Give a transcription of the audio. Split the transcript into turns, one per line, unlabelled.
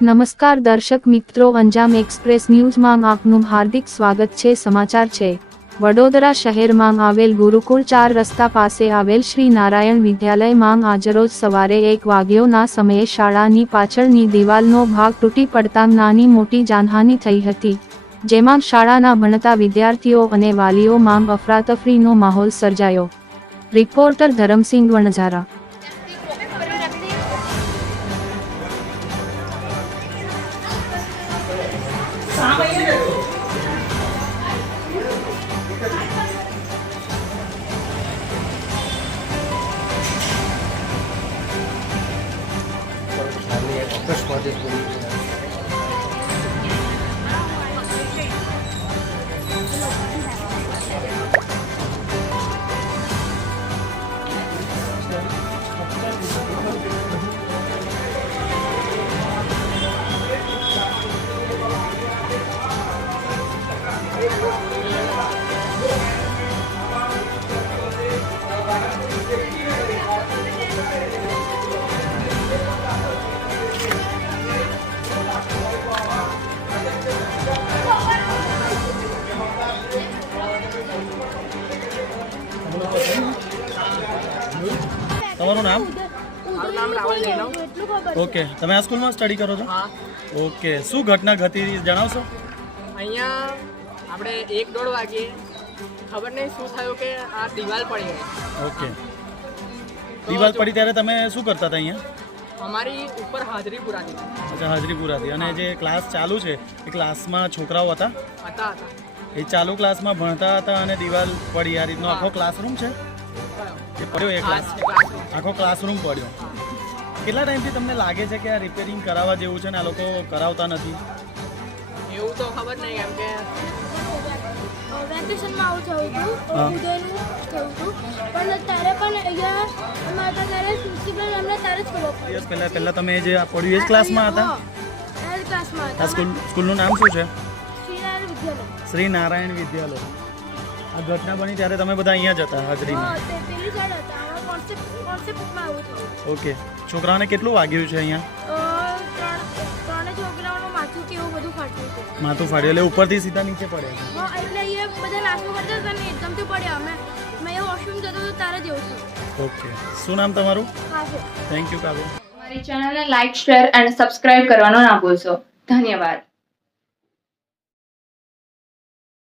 નમસ્કાર દર્શક મિત્રો, અંજામ એક્સપ્રેસ ન્યૂઝમાં આપનું હાર્દિક સ્વાગત છે. સમાચાર છે. વડોદરા શહેરમાં આવેલ ગુરુકુળ ચાર રસ્તા પાસે આવેલ શ્રી નારાયણ વિદ્યાલયમાં આજરોજ સવારે એક વાગ્યોના સમયે શાળાની પાછળની દિવાલનો ભાગ તૂટી પડતા નાની મોટી જાનહાની થઈ હતી, જેમાં શાળાના ભણતા વિદ્યાર્થીઓ અને વાલીઓમાં અફરાતફરીનો માહોલ સર્જાયો. રિપોર્ટર ધરમસિંહ વણઝારા
અકસ્માતે પૂરી
તમારું નામ? ઓકે તમે આ સ્કૂલમાં સ્ટડી કરો છો? ઓકે શું ઘટના ઘટી જણાવશો?
અહીંયા આપણે એક દોઢ વાગે ખબર નહીં શું થયું કે આ દિવાલ પડી ગઈ.
ઓકે. દિવાલ પડી ત્યારે તમે શું કરતા હતા અહીંયા?
અમારી ઉપર હાજરી પુરાતી
અચ્છા હાજરી પૂરાથી અને જે ક્લાસ ચાલુ છે એ ક્લાસમાં છોકરાઓ હતા?
હતા હતા.
એ ચાલુ ક્લાસમાં ભણતા હતા અને દિવાલ પડી આ રીતનો. આખો ક્લાસરૂમ છે? એ પડ્યો એ ક્લાસ આખો ક્લાસરૂમ પડ્યો. કેટલા ટાઈમથી તમને લાગે છે કે આ રિપેરિંગ કરાવવા જેવું છે ને આ લોકો કરાવતા નથી?
એવું તો ખબર નહીં એમ કે
વેકેશનમાં આવું થયું હતું ઉદયનું થયું હતું. પણ ત્યારે પણ અહીંયા અમારા ત્યારે પ્રિન્સિપલ અમને ત્યારે જ ખબર પડી.
દિવસ પહેલા પહેલા તમે જે આ પડ્યું એ જ ક્લાસમાં હતા?
હા, એ જ ક્લાસમાં હતા.
સ્કૂલ સ્કૂલનું નામ શું છે? શ્રી નારાયણ વિદ્યાલય. આ ઘટના બની ત્યારે તમે બધા અહીંયા જ હતા હાજરીમાં? ઓકે. છોકરાઓને કેટલું વાગ્યું છે અહીંયા?
માથું
ફાડ્યું એટલે ઉપરથી સીધા નીચે પડે
હા એટલે એ બધા નાસ્તો કરતા હતા ને એકદમથી પડ્યા. અમે મેં એ વોશરૂમ જતો તો તારે જ એવું થયું.
ઓકે. શું નામ તમારું?
હા
થેન્ક યુ કાવ્ય.
અમારી ચેનલને લાઈક શેર અને સબસ્ક્રાઇબ કરવાનો ના ભૂલશો. ધન્યવાદ.